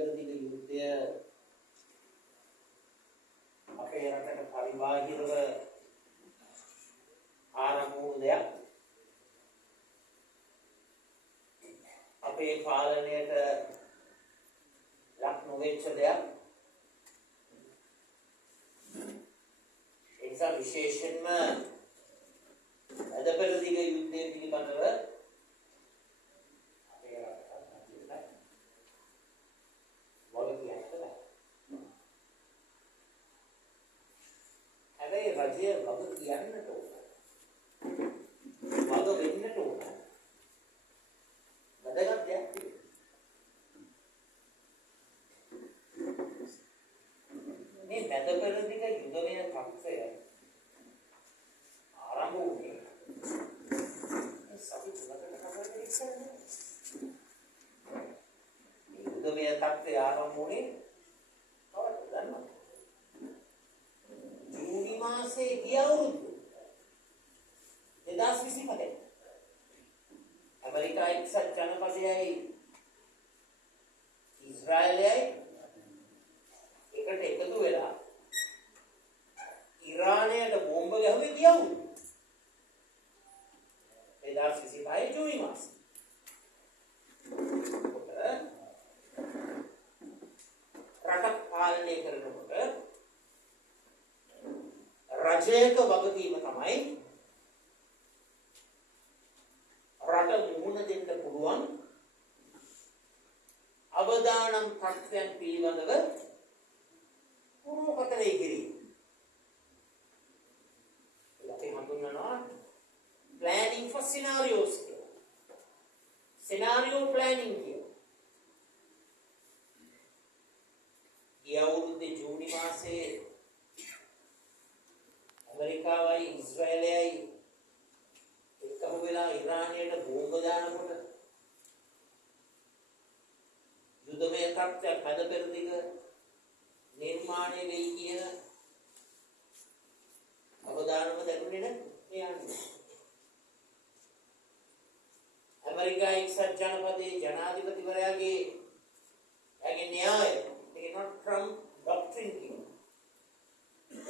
මැදපෙරදිග යුද්ධය අපේ රටට පරිබාහිරව ආරම්භ වූ දෙයක්. අපේ පාලනයට ලක් නොවෙච්ච දෙයක්. ඒ නිසා විශේෂයෙන්ම මැදපෙරදිග යුද්ධය පිළිබඳව රජය වග කියන්නට ඕන. වග වෙන්නට ඕන. වැදගත් දෙයක් මේ මැදපෙරදිග යුදමය තත්ත්වය ආරම්භ වුණේ සති තුනකට කලින් ඉස්සරනේ. මේ යුදමය තත්ත්වය ආරම්භ වුණේ කවදද දන්නවද? ජූනි මාසයේ ගිය අවුරුද්ද 2025 ඇමරිකා එක්සත් ජනපදයයි ඊශ්‍රායලයයි එකට එකතු වෙලා ඉරානයට බෝම්බ ගැහුවේ ගිය අවුරුද්ද 2025 ජූනි මාසයේ. රට පාලනය කරනකොට රජයක වගකීම තමයි රට මුහුණ දෙන්න පුළුවන් අවදානම් තත්ත්වයන් පිළිබඳව පුරෝකතනය කිරීම. අපි හඳුන්වනවා planning for scenarios කියලා. scenario planning කියලා. ගිය අවුරුද්දේ ජූනි මාසයේ ඇමරිකාවයි ඊශ්‍රායලයයි එකම වෙලා ඉරානයට බෝම්බ දානකොට යුදමය තත්ත්වයක් මැදපෙරදිග නිර්මාණය වෙයි කියන අවධානම දැනුනේ නැහැ. ඇමරිකා එක්සත් ජනපදයේ ජනාධිපතිවරයාගේ න්‍යාය ඒකට ට්‍රම්ප් ඩොක්ට්‍රින් කියනවා.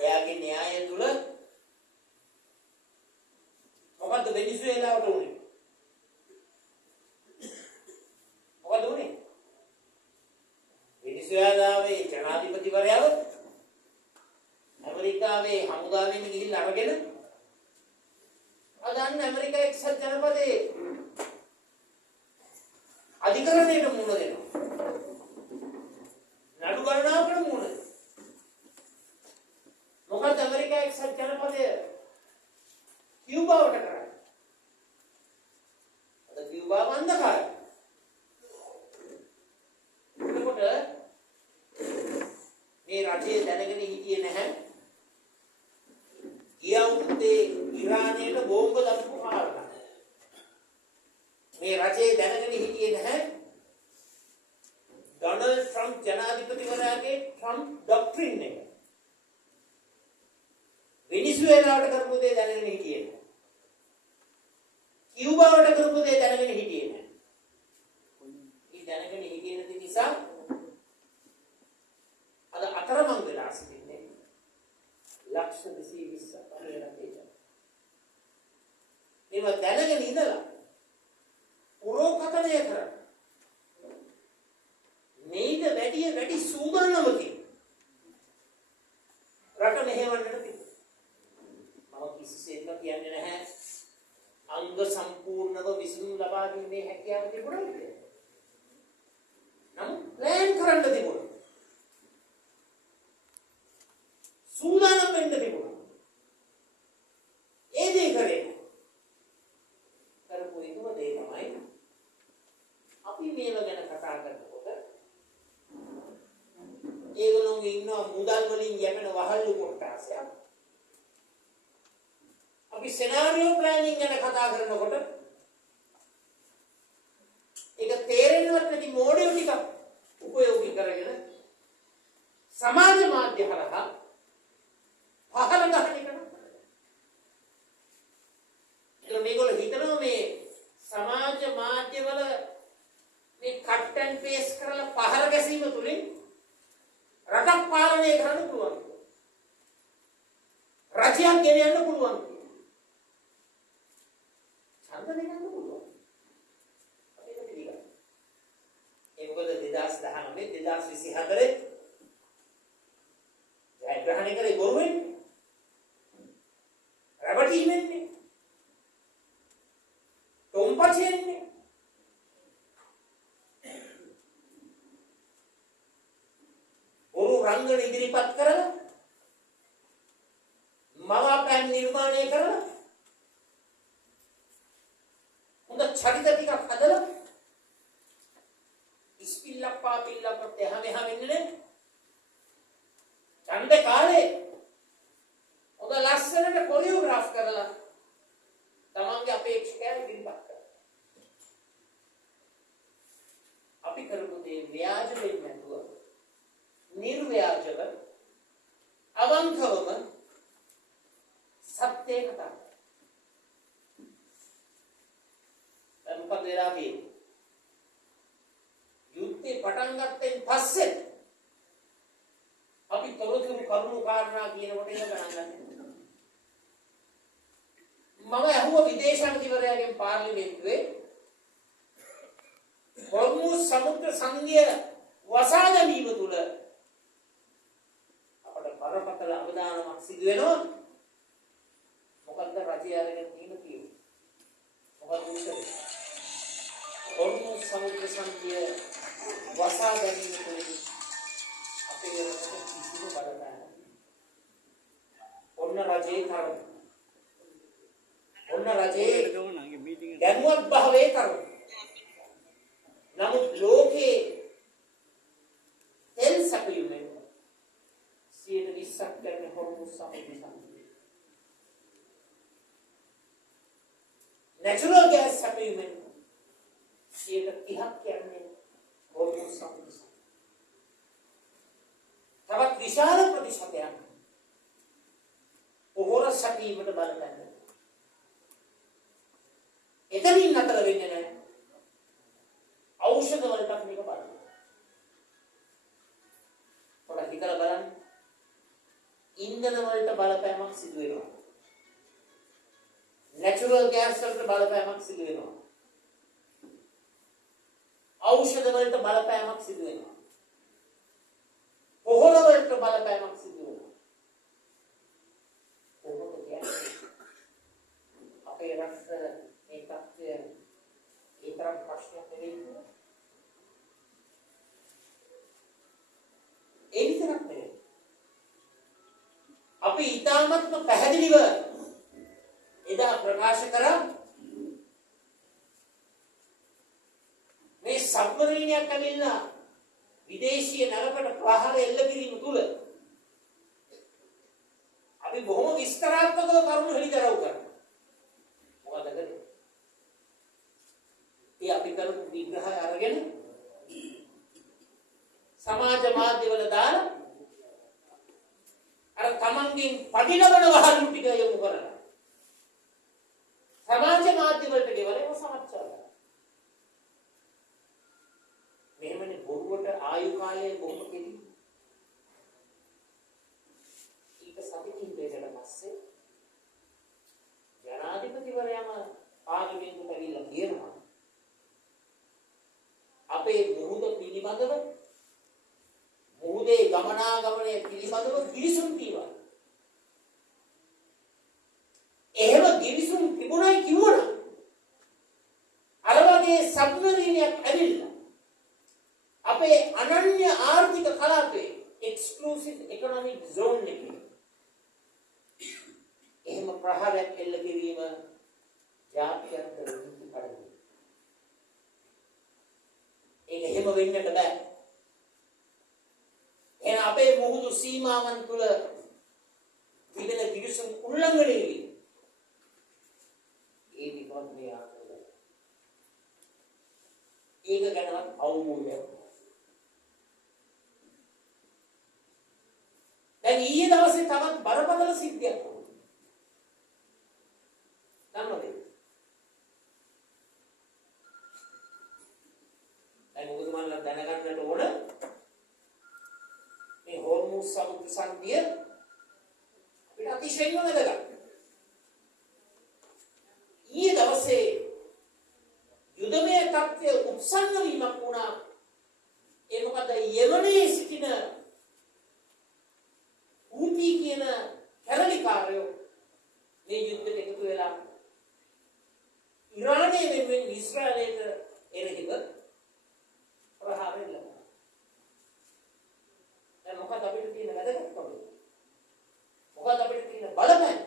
එයාගේ න්‍යාය තුල මොකද්ද වෙනිසුවෙලාවට උනේ? මොකද උනේ? වෙනිසුවෙලාවේ ජනාධිපතිවරයාව ඇමරිකාවේ හමුදාවෙන් ගිහිල්ලා අරගෙන අදන්න ඇමරිකා එක්සත් ජනපදයේ අධිකරණයට මුහුණ දෙනවා. නඩු ගණනාවකට මුහුණ දෙනවා. මොකද ඇමරිකා එක්සත් ජනපදය කියුබාවට කරන්නේ. අද කියුබාව අන්ධකාරයි. එතකොට මේ රජය දැනගෙන හිටියේ නැහැ. ගිය අවුරුද්දේ ඉරානයට බෝම්බ දාපු කාරණා. මේ රජය දැනගෙන හිටියේ නැහැ. ඩොනල්ඩ් ට්‍රම්ප් ජනාධිපතිවරයාගේ ට්‍රම්ප් ඩොක්ට්‍රින් එක. වෙනිසුවෙලාවට කරපු දේ දැනගෙන හිටියේ නැහැ. කියුබාවට කරපු දේ දැනගෙන හිටියේ නැහැ. මේ දැනගෙන හිටියේ නැති නිසා අද අතරමං වෙලා සිටින්නේ ලක්ෂ 220ක් අපේ රටේ. මේව දැනගෙන ඉඳලා පුරෝකතනය කරා. මේක වැඩි සූදානමකින් රට මෙහෙවන්නට තිබුණා. කිසිසේත්ම කියන්නේ නැහැ අංග සම්පූර්ණව විසඳුම් ලබා ගැනීමේ හැකියාව තිබුණා කියලා. නමුත් ප්ලෑන් කරන්න තිබුණා. සූදානම් වෙන්න තිබුණා. ඒ දේ කරේ. කරපු එකම දේ තමයි අපි මේව ගැන කතා කරනකොට ඒගොල්ලෝගේ ඉන්න මුදල් වලින් යැපෙන වහල්ලු කොටසක් අපි scenario planning ගැන කතා කරනකොට ඒක තේරෙන්නවත් නැති මොඩියෝ ටික උපයෝගී කරගෙන සමාජ මාධ්‍ය හරහා පහළ ගහන එක නේද? ඒක මේගොල්ලෝ හිතනවා මේ සමාජ මාධ්‍යවල මේ කට් ඇන්ඩ් පේස්ට් කරලා පහර ගැසීම තුලින් රටක් පාලනය කරන්න පුළුවන්. රජයක් ගෙනියන්න පුළුවන්. ඡන්ද දෙන්න පුළුවන්. අපි ඒක පිළිගන්නවා. ඒ මොකද 2019 2024 ජයග්‍රහණය කරේ බොරුවෙන්. රැවටීමෙන්නේ. තොම්පචෙන්නේ. බොරු රංගන ඉදිරිපත් කරලා මවාපෑම් නිර්මාණය කරලා හොඳ චරිත ටිකක් හදලා ඉස්පිල්ලක් පාපිල්ලක් එහා මෙහා වෙන්නේ ඡන්ද කාලේ හොඳ ලස්සනට කොරියෝග්‍රාෆ් කරලා තමන්ගේ අපේක්ෂකයන් ඉදිරිපත් කරනවා. අපි කරපු දේ ව්‍යාජ වෙන්නේ නැතුව නිර්ව්‍යාජව අවංකවම සත්‍ය කතා. දැන් මොකද වෙලා තියෙන්නේ? යුද්ධේ පටන් ගත්තෙන් පස්සේ අපි තොරතුරු කරුණු කාරණා කියනකොට ඒක ගණන් ගන්නවා. මම අහුව විදේශ අමාත්‍යවරයාගෙන් පාර්ලිමේන්තුවේ හොර්මුස් සමුද්‍ර සංගය වසා දැමීම තුළ අපට බරපතල අවදානමක් සිදු වෙනවා. මොකද්ද රජය අරගෙන තියෙන තියෙන්නේ? මොකද්ද උත්තරේ? හොර්මුස් සමුද්‍ර සංගය වසා දැමීම තුළ අපේ රටට කිසිම බලපෑමක් ඔන්න රජයේ කරන. ඔන්න රජයේ දැනුවත් භාවයේ කරන. නමුත් ලෝකේ තෙල් සපයුමෙන් 120ක් කරන හොර්මුස් සමුද්‍ර සංගය. නැචරල් ගෑස් සපයුමෙන් 30ක් කියන්නේ හොර්මුස් සමුද්‍ර සංගය. තවත් විශාල ප්‍රතිශතයක් පොහොර සැපීමට බලපෑම. එතනින් නතර වෙන්නේ නැහැ. ඖෂධ වලට මේක බලන්න. පොඩ්ඩක් හිතලා බලන්න. ඉන්ධන වලට බලපෑමක් සිදු වෙනවා. නැචරල් ගෑස් වලට බලපෑමක් සිදු වෙනවා. ඖෂධ වලට බලපෑමක් සිදු වෙනවා. පොහොර වලට බලපෑමක් සිදු වෙනවා. කොහොමද කියන්නේ? අපේ රට මේ තත්ත්වය ඒ තරම් ප්‍රශ්නයක් නෙවෙයි. ඒ විතරක් නෙවෙයි. අපි ඊටාත්ම පැහැදිලිව එදා ප්‍රකාශ කරා මේ සබ්මරීනියක් ඇවිල්ලා විදේශීය නරකට ප්‍රහාර එල්ල කිරීම තුල අපි බොහොම විස්තරාත්මකව කරුණු හෙළිදරව් කරනවා. මොකද කරන්නේ? ඒ අපි කරපු විග්‍රහය අරගෙන සමාජ මාධ්‍යවල දාලා අර තමන්ගෙන් පඩිලබන වහලු ටික යොමු කරලා සමාජ මාධ්‍යවලට ගෙවලා ඒක සමච්චාර. මෙහෙමනේ බොරුවට ආයු කාලයේ බොහොම කෙටි. ඊට සතිකින් දෙකට පස්සේ ජනාධිපතිවරයාම පාර්ලිමේන්තුවට ඇවිල්ලා කියනවා අපේ මුහුද පිළිබඳව මුහුදේ ගමනාගමනය පිළිබඳව ගිවිසුම් තියෙනවා. එහෙම ගිවිසුම් තිබුණයි කිව්වනම් අර වගේ සබ්මරීනියක් ඇවිල්ලා අපේ අනන්‍ය ආර්ථික කලාපයේ එක්ස්ක්ලූසිව් ඉකොනොමික් zone එකේ එහෙම ප්‍රහාරයක් එල්ල කිරීම ජාත්‍යන්තර නීති කඩන. ඒක එහෙම වෙන්නට බෑ. එහෙනම් අපේ මුහුදු සීමාවන් තුළ තිබෙන ගිවිසුම් උල්ලංඝනය වීම ඒ විපත්‍ය ආකාරය. ඒක ගැනවත් අවබෝධයක්. දැන් ඊයේ දවසේ තවත් බරපතල සිද්ධියක් වුණා. දන්නවද? දැන් ඔබතුමාලා දැනගන්නට ඕන හොර්මුස් සමුද්‍ර සංධිය අපිට අතිශයින්ම වැදගත්. ඊයේ දවසේ යුදමය තත්ත්වය උත්සන්න වීමක් වුණා. ඒ මොකද යෙමනයේ සිටින හූති කියන කැරලිකාරයෝ මේ යුද්ධයට එකතු වෙලා ඉරානය වෙනුවෙන් ඊශ්‍රායලයට එරෙහිව ප්‍රහාරය ලැබුණා. දැන් මොකද අපිට තියෙන වැදගත්කම? මොකද අපිට තියෙන බලපෑම?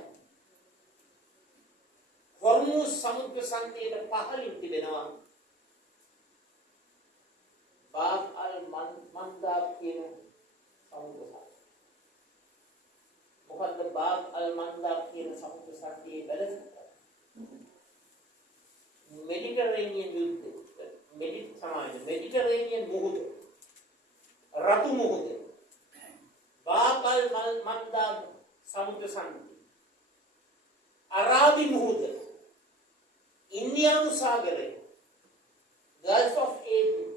හොර්මුස් සමුද්‍ර සංධියට පහළින් තිබෙනවා බාබ් අල් මන්දාබ් කියන සමුද්‍ර සංධිය. මොකද බාබ් අල් මන්දාබ් කියන සමුද්‍ර සංධියේ වැදගත්කම? මෙඩිටරේනියන් මුහුද, රතු මුහුද, බාබ් අල් මන්දාබ් සමුද්‍ර සංධිය, අරාබි මුහුද, ඉන්දියානු සාගරය, ගල්ෆ් ඔෆ් ඒඩන්,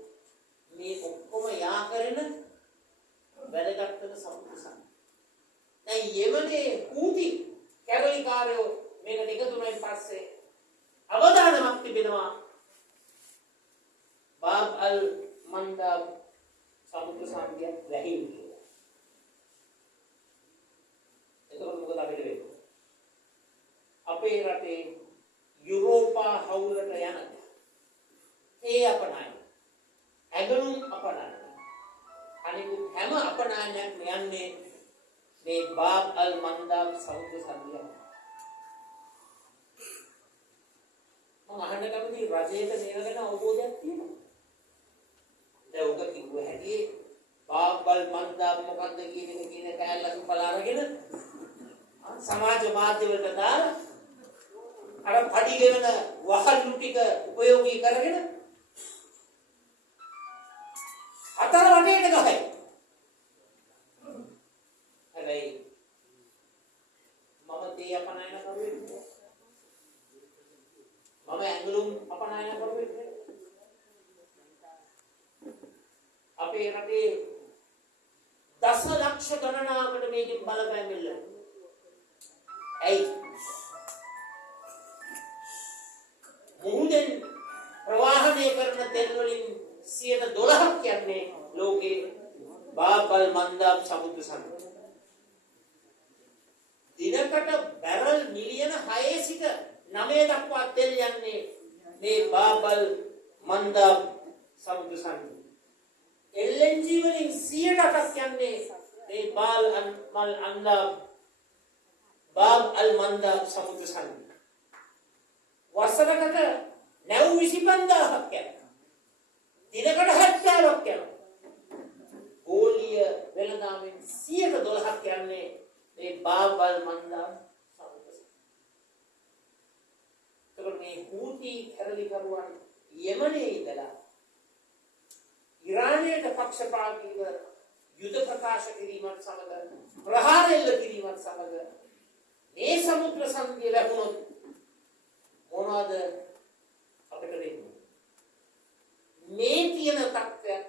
මේ ඔක්කොම යා කරන වැදගත්කම සමුද්‍ර සංධිය. දැන් යෙමනේ හූති කැරලිකාරයෝ මේකට එකතු වුණායින් පස්සේ අවදානමක් තිබෙනවා බාබ් අල් මන්දාබ් සමුද්‍ර සංධිය වැහින් කියලා. එතකොට මොකද අපිට වෙන්නේ? අපේ රටේ යුරෝපා හවුලට යන ඒ අපනයන ඇගලුම් අපනයන අනිකුත් හැම අපනයනයක්ම යන්නේ මේ බාබ් අල් මන්දාබ් සමුද්‍ර සංධිය. මම අහන්න කැමති රජයට මේව ගැන අවබෝධයක් තියෙනවා. දැන් ඔක කිව්ව හැටි බාබ් අල් මන්දාබ් මොකද්ද කියන එක කියන කැලලක් බලා අරගෙන සමාජ මාධ්‍ය වලට දාලා අර පඩි ගෙවන වහල්ලු ටික උපයෝගී කරගෙන හතර වටේට ගහයි. හැබැයි මම තේ අපනයන කරුවෙක් නෙවෙයි. මම ඇඟලුම් අපනයන කරුවෙක් නෙවෙයි. අපේ රටේ දසලක්ෂ ගණනාවකට මේකෙන් බලපෑම් එල්ලනවා. ඇයි? මුහුදෙන් ප්‍රවාහනය කරන තෙල් වලින් 12% කියන්නේ ලෝකේ බාබ් අල් මන්දාබ් සමුද්‍ර සංධිය. දිනකට බැරල් මිලියන 6 සිට 9 දක්වා තෙල් යන්නේ මේ බාබ් අල් මන්දාබ් සමුද්‍ර සංධිය. LNG වලින් 100%ක් යන්නේ මේ බාබ් අල් මන්දාබ් සමුද්‍ර සංධිය. වසරකට නැව් 25000ක් යනවා. දිනකට 70ක් යනවා. ගෝලීය වෙළඳාමෙන් 12%ක් යන්නේ මේ බාබ් අල් මන්දාබ් සමුද්‍ර සංධිය. ඒකට මේ හූති කැරලිකරුවන් යෙමනේ ඉඳලා ඉරානයට පක්ෂපාතීව යුද ප්‍රකාශ කිරීමත් සමග ප්‍රහාර එල්ල කිරීමත් සමග මේ සමුද්‍ර සංධිය ලැබුණොත් මොනවද අපිට වෙන්නේ? මේ තියෙන තත්ත්වයක්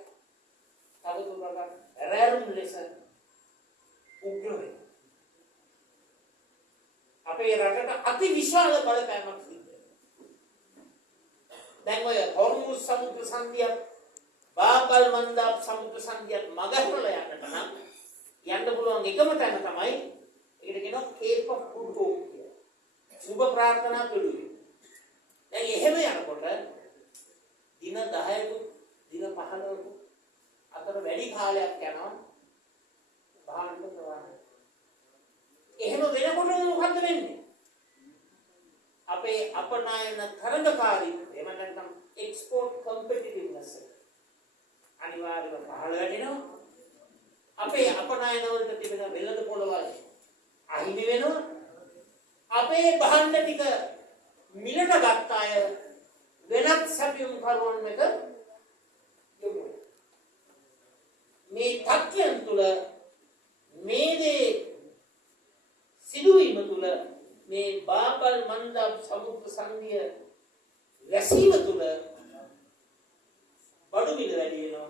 තවදුරටත් රැරුම් ලෙස උග්‍ර වෙනවා. අපේ රටට අති විශාල බලපෑමක් සිද්ධ වෙනවා. දැන් ඔය හොර්මුස් සමුද්‍ර සංධිය බාබ් අල් මන්දාබ් සමුද්‍ර සංධියත් මගහැරලා යන්නට නම් යන්න පුළුවන් එකම තැන තමයි ඒකට කියනවා කේප් ඔෆ් ගුඩ් හෝප් කියලා. සුබ ප්‍රාර්ථනා පිළිවෙල. දැන් එහෙම යනකොට දින 10ක දින 15ක අතර වැඩි කාලයක් යනවා භාණ්ඩ ප්‍රවාහය. එහෙම වෙනකොට මොකද්ද වෙන්නේ? අපේ අපනයන තරඟකාරීත්වය එහෙම නැත්නම් එක්ස්පෝර්ට් කම්පිටිටිව්නස් අනිවාර්යයෙන්ම පහළ වැටෙනවා. අපේ අපනයන වලට තිබෙන වෙළඳ පොළවල් අහිමි වෙනවා. අපේ භාණ්ඩ ටික මිලට ගත්ත අය වෙනත් සැපයුම් කරුවන් වෙත යොමු වෙනවා. මේ තත්ත්වයන් තුළ මේ දේ සිදුවීම තුළ මේ බාබ් අල් මන්දාබ් සමුද්‍ර සංධිය වැසීම තුළ බඩු මිල වැඩි වෙනවා,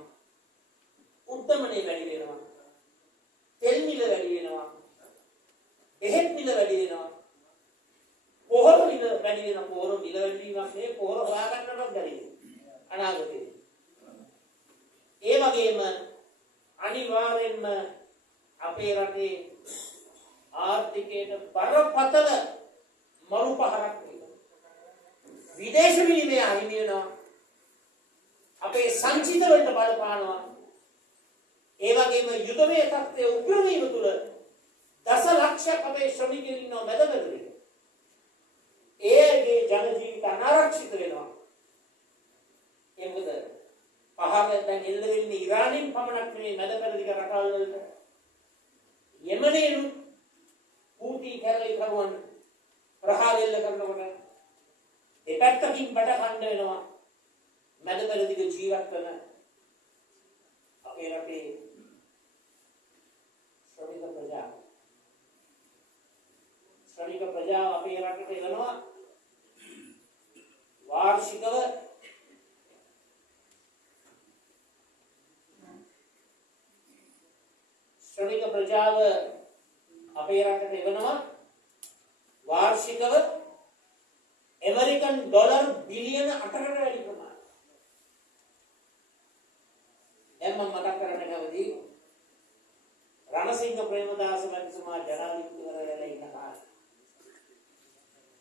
උද්දමනය වැඩි වෙනවා, තෙල් වැඩි වෙනවා. එහෙත් මිල වැඩි වෙනවා. පොහොර මිල වැඩි වෙනවා. පොහොර මිල වැඩි වීමක් නෙවෙයි පොහොර හොයාගන්නවත් බැරි වෙනවා. අනාගතේ. ඒ වගේම අනිවාර්යෙන්ම අපේ රටේ ආර්ථිකයට බරපතල මරුපහරක් වෙනවා. විදේශ විනිමය අහිමි වෙනවා. අපේ සංචිත වලට බලපානවා. ඒ වගේම යුදමය තත්ත්වයේ උග්‍ර වීම තුළ දසලක්ෂයක් අපේ ශ්‍රමිකයන් ඉන්නව මැදපෙරදිග. ඒගේ ජන ජීවිත අනාරක්ෂිත වෙනවා. ඒ මොකද පහර දැන් එල්ල වෙන්නේ ඉරානයෙන් පමණක් නෙවෙයි මැදපෙරදිග රටවල් වලට. යෙමනේනු ඌටි කැරලි කරුවන් ප්‍රහාර එල්ල කරනකොට දෙපැත්තකින් බඩ කන්න වෙනවා. මැදපෙරදිග ජීවත් වෙන අපේ රටේ ශ්‍රමික ප්‍රජාව අපේ රටට එනවා වාර්ෂිකව ශ්‍රමික ප්‍රජාව අපේ රටට එනවා වාර්ෂිකව ඇමරිකන් ඩොලර් බිලියන 8කට වැඩි ප්‍රමාණයක්. දැන් මම මතක් කරන්න කැමතියි රණසිංහ ප්‍රේමදාස මැතිතුමා ජනාධිපතිවරයාලා ඉන්න කාලේ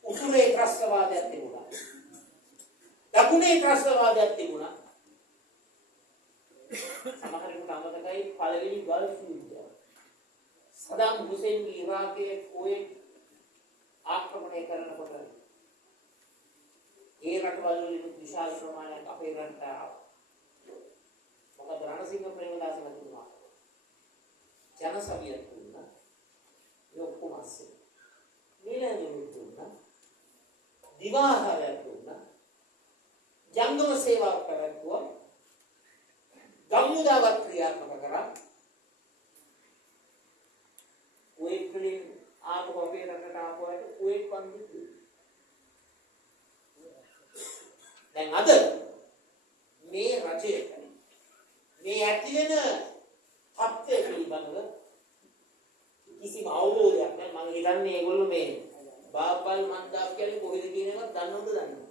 උතුරේ ත්‍රස්තවාදයක් තිබුණා. දකුණේ ත්‍රස්තවාදයක් තිබුණා. සමහරවිට අමතකයි පළවෙනි ගල්ෆ් යුද්ධය. සදාම් හුසේන් ඉරාකයේ කුවේට් ආක්‍රමණය කරනකොට ඒ රටවල් වලින් විශාල ප්‍රමාණයක් අපේ රටට ආවා. මොකද රණසිංහ ප්‍රේමදාස මැතිතුමා ජනසභියක් දුන්නා. ඒ ඔක්කොම අස්සේ. නීලංජනු දුන්නා. දිවාහාරයක් දුන්නා. ජංගම සේවාවක් පැවැත්වුවා. ගම්මුදාවක් ක්‍රියාත්මක කරා. කුවේට් වලින් ආපහු අපේ රටට ආපුවාට කුවේට් වන්දි දුන්නා. දැන් අද මේ රජයට මේ ඇති වෙන තත්ත්වය පිළිබඳව කිසිම අවබෝධයක් නැහැ. මම හිතන්නේ ඒගොල්ලෝ මේ බාබල් මන්දාප් කියන්නේ කොහෙද කියන එකවත් දන්නවද දන්නේ.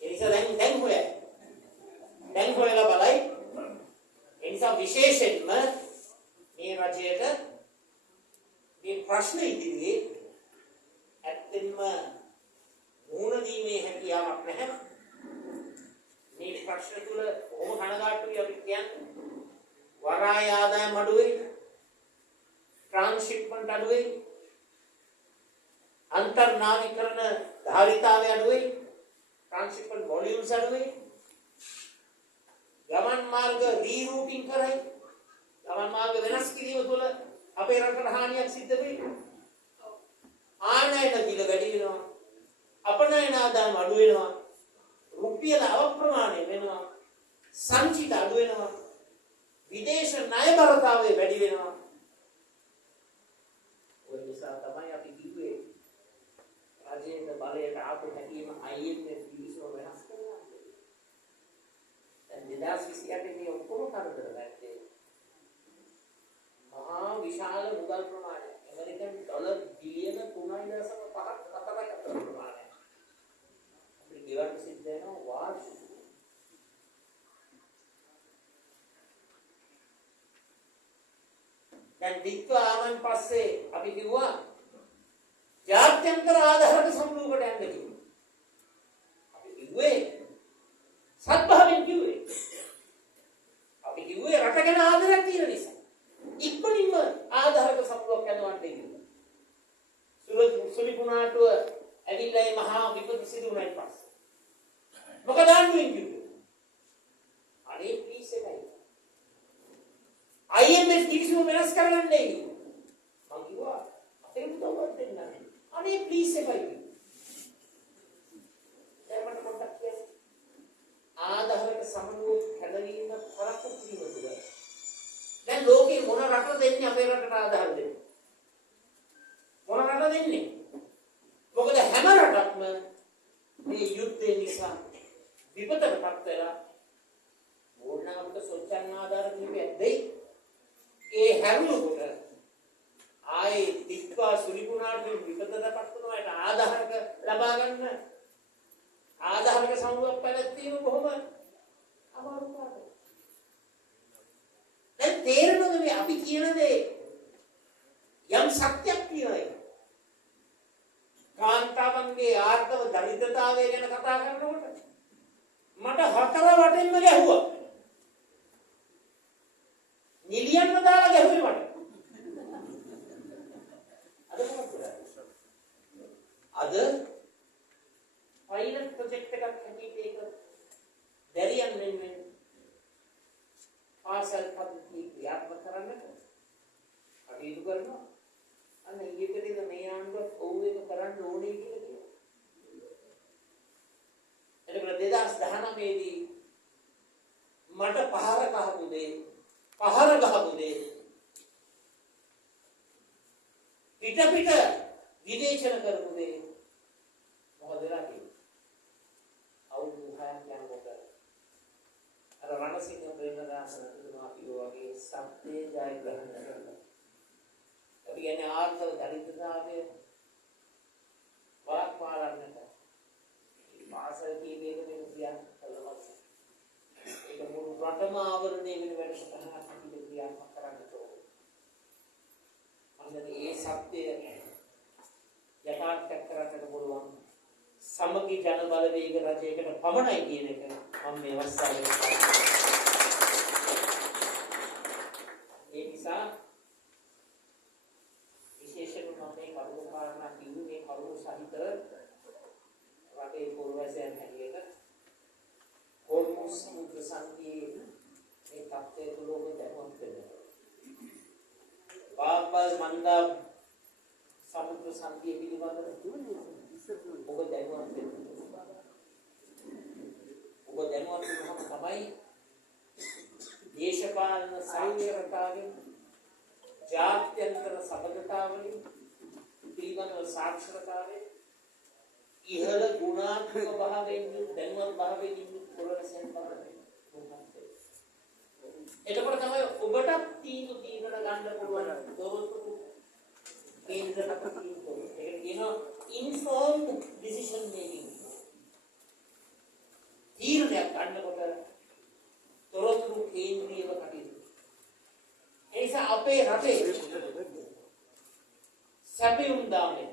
ඒ නිසා දැන් හොයලා බලයි. ඒ නිසා විශේෂයෙන්ම මේ රජයට මේ ප්‍රශ්න ඉදිරියේ ඇත්තෙන්ම මුහුණ දීමේ හැකියාවක් නැහැ. මේ ප්‍රශ්න තුල කොහොම කනගාටුයි අපි කියන්නේ වරාය ආදායම අඩුවේ, ට්‍රාන්ස්ෂිප්මන්ට් අඩුවේ, අන්තර්නාමීකරණ ධාරිතාවය අඩුවේ, ට්‍රාන්ස්ෂිප්මන්ට් වොලියුම්ස් අඩුවේ, ගමන් මාර්ග රීරූටින් කරයි, ගමන් මාර්ග වෙනස් කිරීම තුළ අපේ රටට හානියක් සිද්ධ වෙයි. ආනයන දිල වැඩි වෙනවා, අපනයන ආදායම අඩු වෙනවා, රුපියල අවප්‍රමාණය වෙනවා, සංචිත අඩු වෙනවා, විදේශ ණය බරතාවය වැඩි වෙනවා. ඔය නිසා තමයි අපි කිව්වේ රජයේ බලයට ආපු හැකීම IMF පිළිසෝ වෙනස් කරනවා. දැන් 2028 මේ ඔක්කොම කරදර නැත්තේ මහා විශාල මුදල් ප්‍රමාණයක් ඇමරිකන් ඩොලර් බිලියන 3.5ක් 4ක් අතර ප්‍රමාණයක් අපිට ගෙවන්න සිද්ධ වෙනවා වාර්ෂිකව. දැන් විත්වාමන් පස්සේ අපි කිව්වා ජාත්‍යන්තර ආධාරක සමුළුවකට යන්න කිව්වා. අපි කිව්වේ සත්භාවයෙන් කිව්වේ. අපි කිව්වේ රට ගැන ආදරයක් තියෙන නිසා. ඉක්මනින්ම ආධාරක සමුළුවක් යනවන්න කිව්වා. සුලිකුණාටුව ඇවිල්ලා මහා විපත් සිදු වුණායින් පස්සේ. මොකද ආණ්ඩුවෙන් කිව්වේ? අනේ ප්ලීස් එකයි. IMF කිවිසුම වෙනස් කරගන්නයි කිව්වා. මම කිව්වා අපේ උදව්වක් දෙන්න නැහැ. අනේ ප්ලීස් එකයි. දැන් මට පොඩ්ඩක් කියන්න. ආධාරක සමුළුව හැදවීම පරක්කු කිරීම තුළ දැන් ලෝකේ මොන රට දෙන්නේ අපේ රටට ආධාර දෙන්නේ? මොන රට දෙන්නේ? මොකද හැම රටක්ම මේ යුද්ධය නිසා විපතකටපත් වෙලා ඕන පරිණාමික සොච්චන් ආධාර කිහිපයක් දෙයි. ඒ හැරුණකොට ආයේ දික්වා සුලිකුණාට විපතටපත් වෙනවා. ඒක ආධාරක ලබා ගන්න ආධාරක සමුවක් පැවැත්වීම බොහොම අමාරු කාර්යයක්. දැන් තේරෙනවද මේ අපි කියන දේ යම් සත්‍යයක් කියනවා. කාන්තාවන්ගේ ආර්ථව දරිද්‍රතාවය ගැන කතා කරනකොට මට හතර වටින්ම ගැහුවා. නිලියන්ම දාලා ගැහුවේ මට. අද මොකද කරන්නේ? අද පයිලට් ප්‍රොජෙක්ට් එකක් හැටියට ඒක දැරියන් වෙනුවෙන් පාසල් පද්ධතිය ක්‍රියාත්මක කරන්නට කටයුතු කරනවා. අන්න ඊයේකදී මේ ආණ්ඩුවත් ඔව් ඒක කරන්න ඕනේ කියලා කියනවා. එතකොට 2019 දී මට පහර ගහපු දේ පිට විවේචන කරපු දේ මොකද වෙලා තියෙන්නේ? අවුරුදු 6ක් යනකොට අර රණසිංහ ප්‍රේමදාස නතුතුමා කිව්වා වගේ සත්‍යය ජයග්‍රහණය කරනවා. අපි කියන්නේ ආර්ථව දරිද්‍රතාවය වාක්පාලන්නට පාසල් කීපයක වෙන ක්‍රියා කළා. ඒක මුළු රටම ආවරණය වෙන වැඩසටහනක් අපිට ක්‍රියාත්මක කරන්න ඕනේ. අන්න ඒ සත්‍යය යථාර්ථයක් කරන්නට පුළුවන් සමගි ජන බලවේග රජයකට පමණයි කියන එක මම මේ අවස්ථාවේ ඒ නිසා විශේෂයෙන්ම මම මේ කරුණු කාරණා කිව්වේ මේ කරුණු සහිත රටේ පොරවැසියන් හැටියට හෝර්මුස් සමුද්‍ර සංගයේ මේ තත්ත්වය තුළ ඔබ දැනුවත් වෙනවා. බාබල් මන්දාබ් සමුද්‍ර සංගය පිළිබඳව ඔබ දැනුවත් වෙනවා. ඔබ දැනුවත් වුණාම තමයි දේශපාලන සාක්ෂරතාවෙන් ජාත්‍යන්තර සබඳතාවලින් පිළිබඳව සාක්ෂරතාවෙන් ඉහළ ගුණාත්මක භාවයෙන් දැනුවත් භාවයෙන් පුරවැසියන් බලන්න. එතකොට තමයි ඔබට තීරණ ගන්න පුළුවන් දොරටු කේන්ද්‍රගත තීන්දුව. ඒක කියනවා informed decision making. තීරණයක් ගන්නකොට දොරටු කේන්ද්‍රීයව කටයුතු. ඒ නිසා අපේ රටේ සැපයුම් දාමේ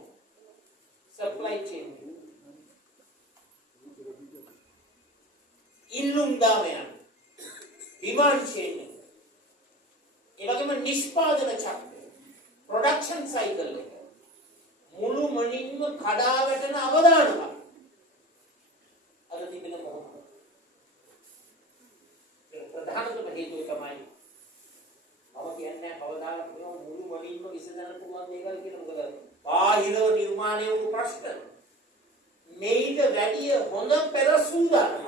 supply chain ඉල්ලුම් දාමයන් demand chain ඒ වගේම නිෂ්පාදන චක්‍රය production cycle එක මුළු මනින්ම කඩා වැටෙන අවදානමක් අද තිබෙන මොහොත. ඒ ප්‍රධානතම හේතුව තමයි මම කියන්නේ කවදාවත් මුළු මනින්ම විසඳන්න පුළුවන් දේවල් කියන මොකද බාහිරව නිර්මාණය වූ ප්‍රශ්න මේක වැඩි හොඳ පෙර සූදානමක්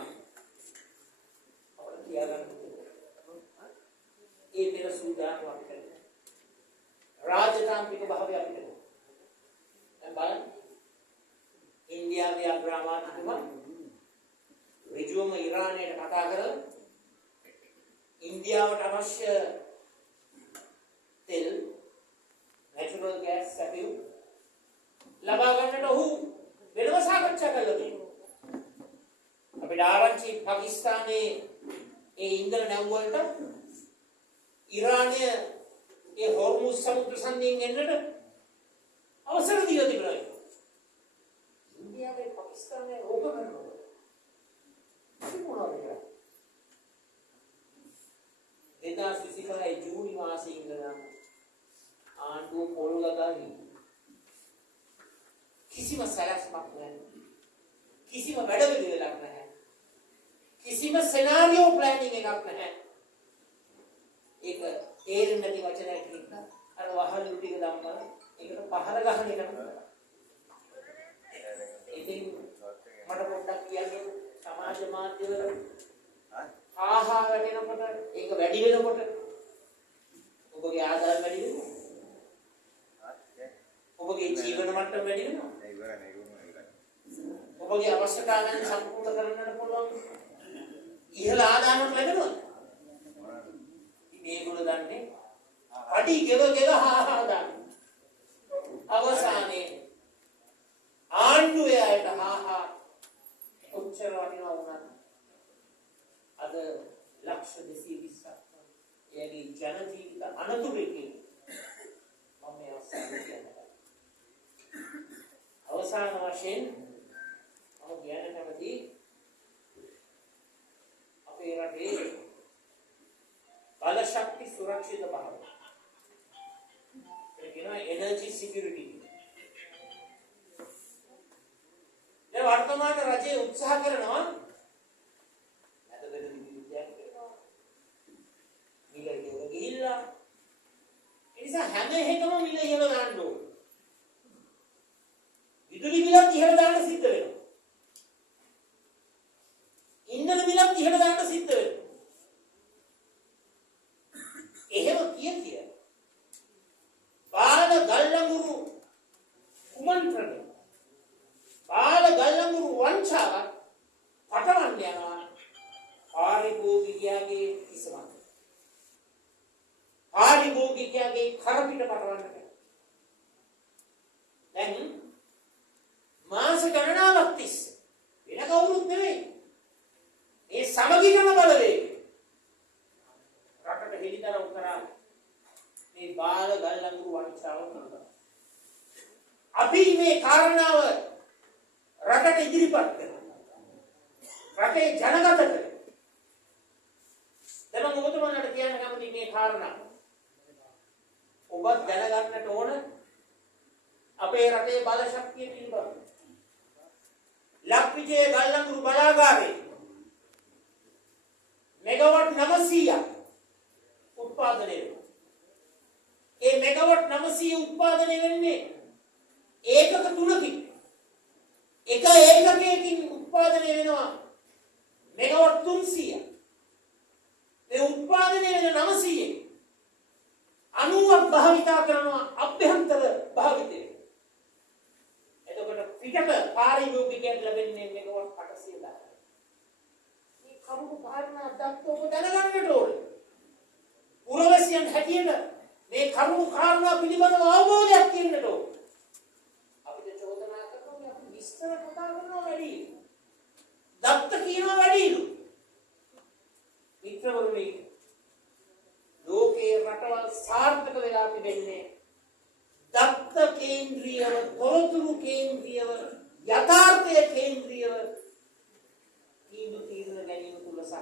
අපිට තියාගන්න ඒ පෙර සූදානමක් අපිට රාජතාන්ත්‍රික භාවය අපිට දැන් බලන්න ඉන්දියාවේ අග්‍රාමාත්‍යතුමා ඍජුවම ඉරානයට කතා කරලා ඉන්දියාවට අවශ්‍ය තෙල් natural gas සැපයුම් ලබා ගන්නට ඔහු වෙනම සාකච්ඡා කළා තියෙනවා. අපිට ආරංචි පාකිස්තානයේ ඒ ඉන්ධන නැව් වලට ඉරානය ඒ හොර්මුස් සමුද්‍ර සංධියෙන් එන්නට අවසර දීලා තිබුණා. ඉන්දියාවේ පාකිස්තානයේ ඕක කරනවා. ඒක මොනවද කියලා? 2025 ජූනි මාසයේ ඉඳලා ආණ්ඩුව පොල් ගගාවි කිසිම සැලැස්මක් නැහැ. කිසිම වැඩ පිළිවෙලක් නැහැ. කිසිම සෙනාරියෝ ප්ලෑනින් එකක් නැහැ. ඒක තේරෙන්නේ නැති වචනයක් කිව්ව අර වහලු ටික ධම්මල ඒකට පහර ගහන එක තමයි. ඉතින් මට පොඩ්ඩක් කියන්න සමාජ මාධ්‍යවල ආහා වැඩෙනකොට ඒක වැඩි වෙනකොට ඔබගේ ආදායම වැඩි වෙනවා. ඔබගේ ජීවන මට්ටම වැඩි වෙනවා. ඔබගේ අවශ්‍යතාවයන් සම්පූර්ණ කරගන්න පුළුවන් ඉහළ ආදායමක් ලැබෙනවා. අඩි ගෙව හාහා අවසානයේ ආණ්ඩුවේ අයට හාහා කොච්චර වටිනවා වුණත් අද ලක්ෂ 220ක් එයාගේ ජන ජීවිත අනතුරකින් මම මේ අවස්ථාවේ කියනවා. අවසාන වශයෙන් මම කියන්න කැමති අපේ රටේ බල ශක්ති සුරක්ෂිත භාවය. ඒ කියනවා එනර්ජි සිකියුරිටි. දැන් වර්තමාන රජය උත්සාහ කරනවා නැතදෙන විද්‍යාවක් කරනවා. මිල ගිහිල්ලා ඒ නිසා හැම එකම මිල ඉහළ දාන්න ඕන. විදුලි මිලත් ඉහළ දාන්න සිද්ධ වෙනවා. ඉන්ධන මිලත් ඉහළ දාන්න සිද්ධ වෙනවා. එහෙම කිය බාල ගල්ලඟුරු කුමන්ත්‍රණය බාල ගල්ලඟුරු වංචාවක් පටවන්න යනවා පාරිභෝගිකයාගේ කිසමක්. පාරිභෝගිකයාගේ කරපිට පටවන්නට. දැන් මාස ගණනාවක් තිස්සේ වෙන කවුරුත් නෙවෙයි මේ සමගිකම බලවේගය රටට හෙළිදරව් කරා මේ බාල ගල්ලඟුරු වංචාව කරනවා. අපි මේ කාරණාව රටට ඉදිරිපත් කරනවා. රටේ ජනගත කරනවා. දැන් මම ඔබතුමාලට කියන්න කැමති මේ කාරණාව. ඔබත් දැනගන්නට ඕන අපේ රටේ බල ශක්තිය පිළිබඳව. ලක්විජය ගල්ලඟුරු බලාගාරයේ මෙගාවට් 900ක් උත්පාදනය වෙනවා. ඒ මෙගාවට් 900 උත්පාදනය වෙන්නේ ඒකක තුනකින්. එක ඒකකයකින් උත්පාදනය වෙනවා මෙගාවට් 300ක්. ඒ උත්පාදනය වෙන 900 90ක් භාවිතා කරනවා අභ්‍යන්තර භාවිතය. එතකොට පිටක පාරිභෝගිකයන්ට ලැබෙන්නේ මෙගාවට් 800ක්. මේ කරුණු කාරණා දක්ව ඔබ දැනගන්නට ඕනේ. පුරවැසියන් හැටියට මේ කරුණු කාරණා පිළිබඳව අවබෝධයක් තියෙන්නට ඕන. අපිට චෝදනා කරනවා අපි විස්තර කතා කරනවා වැඩි. දත්ත කියනවා වැඩිලු. මිත්‍රවරුනි ලෝකේ රටවල් සාර්ථක වෙලා තිබෙන්නේ දත්ත කේන්ද්‍රීයව, තොරතුරු කේන්ද්‍රීයව, යථාර්ථය කේන්ද්‍රීයව තීන්දුව ගැනීම තුල සහ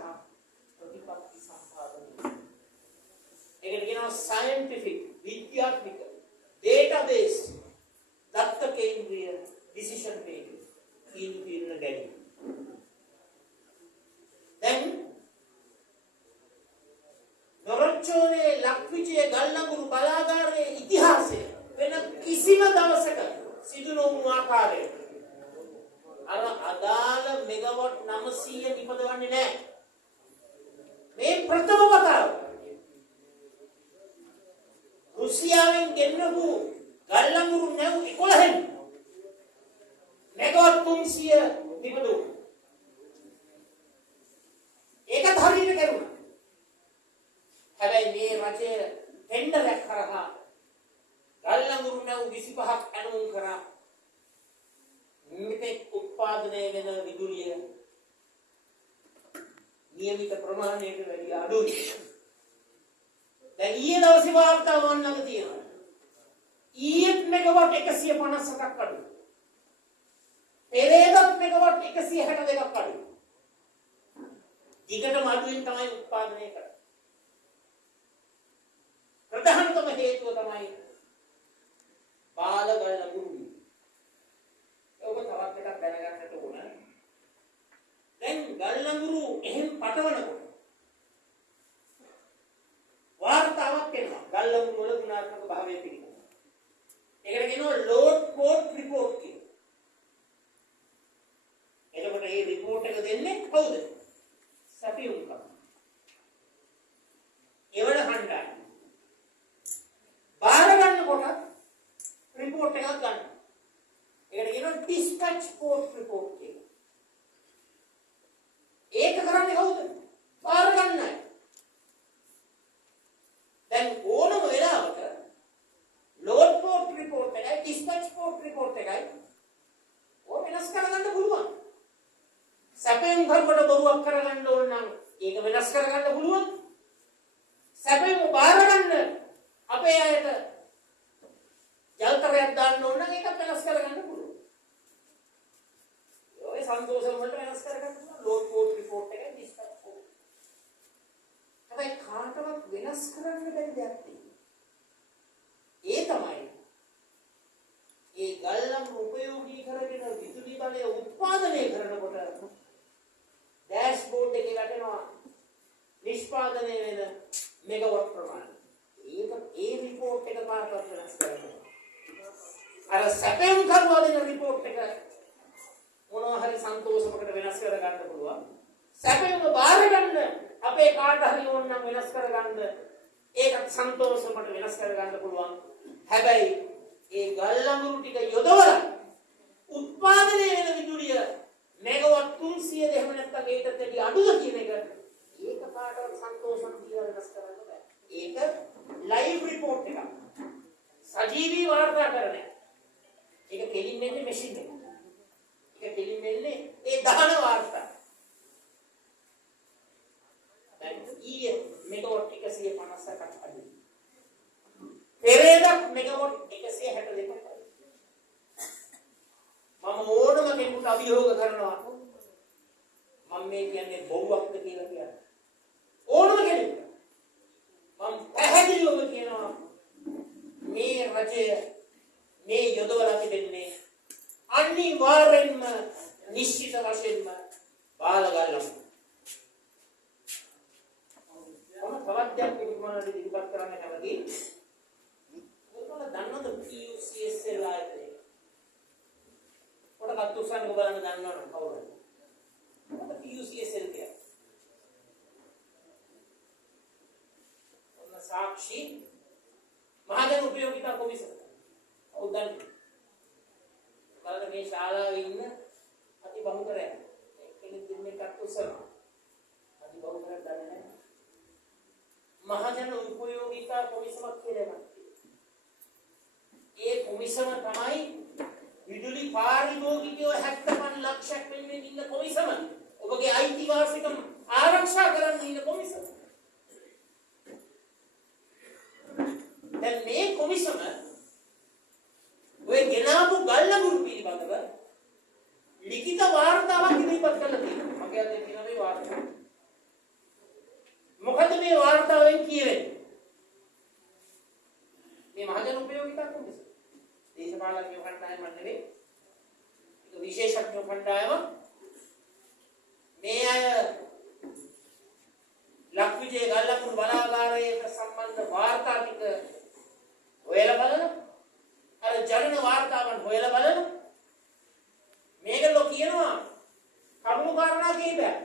ප්‍රතිපත්ති සම්පාදනය. ඒකට කියනවා scientific විද්‍යාත්මක database දත්ත කේන්ද්‍රීය decision making තීන්දුව ගැනීම. දැන් නොරොච්චෝනේ ලක්විජය ගල්ලඟුරු බලාගාරයේ ඉතිහාසය වෙන කිසිම දවසක සිදු නොවුණු ආකාරයට අර අදාළ මෙගාවට් 900 නිපදවන්නේ නැහැ. මේ ප්‍රථම වතාව රුසියාවෙන් ගෙන්නපු ගල්ලඟුරු නැව් 11න් මෙගාවට් 300 නිපදවුණා. ඒකත් හරියට කරුණා. හැබැයි මේ රජය ටෙන්ඩරයක් කරා ගල්ලඟුරු නැව් 25ක් ඇනුම් කරා. මෙතෙක් උත්පාදනය වෙන විදුලිය නියමිත ප්‍රමාණයට වැඩි අඩුයි. දැන් ඊයේ දවසේ වාර්තා වන්නක තියෙනවා. ඊයේ මෙගාවට් 157ක් අඩුයි. පෙරේදත් මෙගාවට් 162ක් අඩුයි. ඊකටම අඩුවෙන් තමයි උත්පාදනය කරන්නේ. ප්‍රධානතම හේතුව තමයි බාල ගල්ලඟුරු. ඔබ තවත් එකක් දැනගන්නට ඕන. දැන් ගල්ලඟුරු එහෙම පටවනකොට වාර්තාවක් එනවා ගල්ලඟුරු වල ගුණාත්මක භාවය පිළිබඳව. ඒකට කියනවා ලෝඩ් පෝර්ට් රිපෝට් කියලා. එතකොට මේ රිපෝට් එක දෙන්නේ කවුද? සැපියුම් කම්පැනි. ඒවල හණ්ඩයි. බාර ගන්නකොට රිපෝට් එකක් ගන්න. ඒකට කියනවා dispatch port report කියලා. ඒක කරන්නේ කවුද? වෙනස් කරගන්න පුළුවන්. සැපෙම බාර ගන්න අපේ අයට ජල්තරයක් දාන්න ඕන නම් ඒකත් වෙනස් කරගන්න පුළුවන්. ඔය සන්තෝෂම් වලට වෙනස් කරගන්න පුළුවන්. ලෝඩ් පෝට් රිපෝට් එකේ ඩිස්කස් කරනවා. හැබැයි කාටවත් වෙනස් කරන්න බැරි දෙයක් තියෙනවා. ඒ තමයි ඒ ගල්ලම් උපයෝගී කරගෙන විදුලි බලය උත්පාදනය කරනකොට ඩෑෂ්බෝඩ් එකේ වැටෙනවා නිෂ්පාදනය වෙන මෙගාවොට් ප්‍රමාණය. ඒක ඒ රිපෝට් එක පාරකට වෙනස් කරනවා. අර සැපෙන් කරනවා දෙන රිපෝට් එක මොනවා හරි සන්තෝෂයකට වෙනස් කර ගන්න පුළුවන්. සැපෙන්ම බාර ගන්න අපේ කාට හරි ඕන නම් වෙනස් කර ගන්න ඒකත් සන්තෝෂයකට වෙනස් කර ගන්න පුළුවන්. හැබැයි ඒ ගල්ලඟුරු ටික යොදවලා උත්පාදනය වෙන විදුලිය මෙගාවොට් 300 එහෙම නැත්නම් ඒකට වැඩි අඩුද කියන එක ඒක කාටවත් සන්තෝෂම් කියලා වෙනස් කරන්න බෑ. ඒක ලයිව් රිපෝට් එකක්. සජීවී වාර්තාකරණය. ඒක කෙලින් වෙන්නේ මැෂින් එක. ඒක කෙලින් වෙන්නේ ඒ දහන වාර්තා. දැන් ඊයේ මෙගාවොට් 150ක් අඩුයි. පෙරේදා මෙගාවොට් 162ක්. මම ඕනම කෙනෙකුට අභියෝග කරනවා මම මේ කියන්නේ බොරුවක්ද කියලා කියන්නේ. ඕනම කෙනෙකුට මම පැහැදිලිවම කියනවා මේ රජය මේ යොදවලා තිබෙන්නේ අනිවාර්යෙන්ම නිශ්චිත වශයෙන්ම බාලගල්ලම. මොන තවද්දයක් ඉක්මනට ඉදිරිපත් කරන්න කැමතියි. ඔයගොල්ලෝ දන්නවද PUCSL ආයතනය? පොඩක් උස්සන්න බලන්න දන්නවද කවුරුද? මොකද PUCSL කියන්නේ? ඔන්න සාක්ෂි මහජන උපයෝගිතා කොමිසම. ඔව් දන්නේ. බලන්න මේ ශාලාවේ ඉන්න අති බහුතරය. කෙනෙක් දෙන්නේ කට් උස්සනවා. අති බහුතරය දන්නේ නැහැ. මහජන උපයෝගිතා කොමිසමක් කියලා එකක්. ඒ කොමිසම තමයි විදුලි පාරිභෝගිකයෝ 75 ලක්ෂයක් වෙනුවෙන් ඉන්න කොමිසම. ඔබගේ අයිතිවාසිකම් ආරක්ෂා කරන්න ඉන්න කොමිසම. දැන් මේ කොමිසම ඔය ගෙනාවු ගල්ලඟුරු පිළිබඳව ලිඛිත වාර්තාවක් ඉදිරිපත් කරලා තියෙනවා. මගේ අතේ තියෙන මේ වාර්තාව. මොකද මේ වාර්තාවෙන් කියවෙන්නේ? මේ මහජන උපයෝගිතා කොමිසම දේශපාලන කණ්ඩායමක් නෙවෙයි. ඒක විශේෂඥ කණ්ඩායමක්. මේ අය ලක්විජේ ගල්ලඟුරු බලාගාරයට සම්බන්ධ වාර්තා ටික හොයලා බලන අර ජනන වාර්තාවන් හොයලා බලන මේගොල්ලෝ කියනවා කරුණු කාරණා කීපයක්.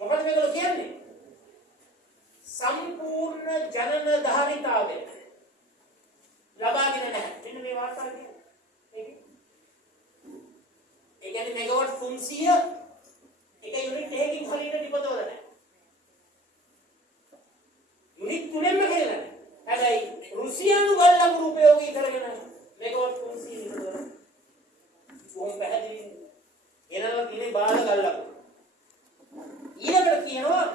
මොකද මේගොල්ලෝ කියන්නේ? සම්පූර්ණ ජනන ධාරිතාවය ලබාගෙන නැහැ. මෙන්න මේ වාර්තාව කියන්නේ. මේක. ඒ කියන්නේ මෙගාවොට් 300 එක යුනිට් එකකින් හරියට නිපදවලා නැහැ. යුනිට් 3ෙන්ම කියලා නැහැ. හැබැයි රුසියානු ගල්ලඟුරු උපයෝගී කරගෙන මෙගාවොට් 300 නිපදවලා. කොහොම පැහැදිලි? එනවා කියන්නේ බාල ගල්ලඟුරු. ඊළඟට කියනවා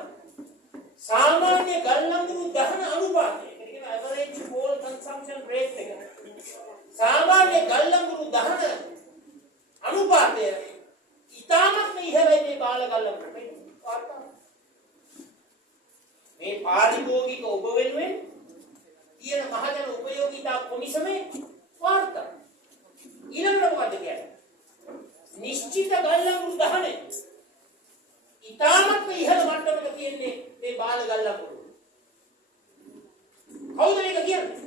සාමාන්‍ය ගල්ලඟුරු දහන අනුපාතය. ඒ කියන්නේ average coal consumption rate එක. සාමාන්‍ය ගල්ලඟුරු දහන අනුපාතය ඉතාමත් ඉහළයි මේ බාල ගල්ලඟුරු. මේ පාරිභෝගික ඔබ වෙනුවෙන් තියෙන මහජන උපයෝගිතා කොමිසමේ වාර්තා. ඊළඟට මොකද කියන්නේ? නිශ්චිත ගල්ලඟුරු දහනය ඉතාමත් ඉහළ මට්ටමක තියෙන්නේ මේ බාල ගල්ලඟුරු. කවුද මේක කියන්නේ?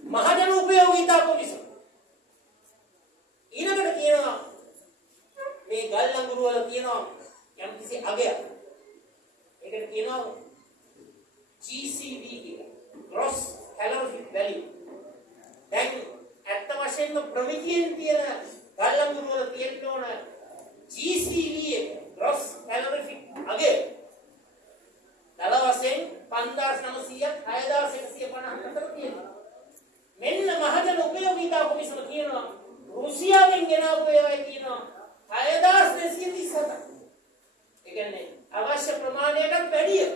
මහජන උපයෝගිතා කොමිසම. ඊළඟට කියනවා මේ ගල්ලඟුරු වල තියෙනවා යම්කිසි අගයක්. ඒකට කියනවා GCV කියලා. Gross calorific value. දැන් ඇත්ත වශයෙන්ම ප්‍රමිතියෙන් තියෙන ගල්ලඟුරු වල තියෙන්න ඕන GCV එක gross calorific අගය දල වශයෙන් 5900ක් 6150ක් අතර තියෙනවා. මෙන්න මහජන උපයෝගිතා කොමිසම කියනවා රුසියාවෙන් ගෙනාවු ඒවායි කියනවා 6237ක්. කියන්නේ අවශ්‍ය ප්‍රමාණයකට වැඩිය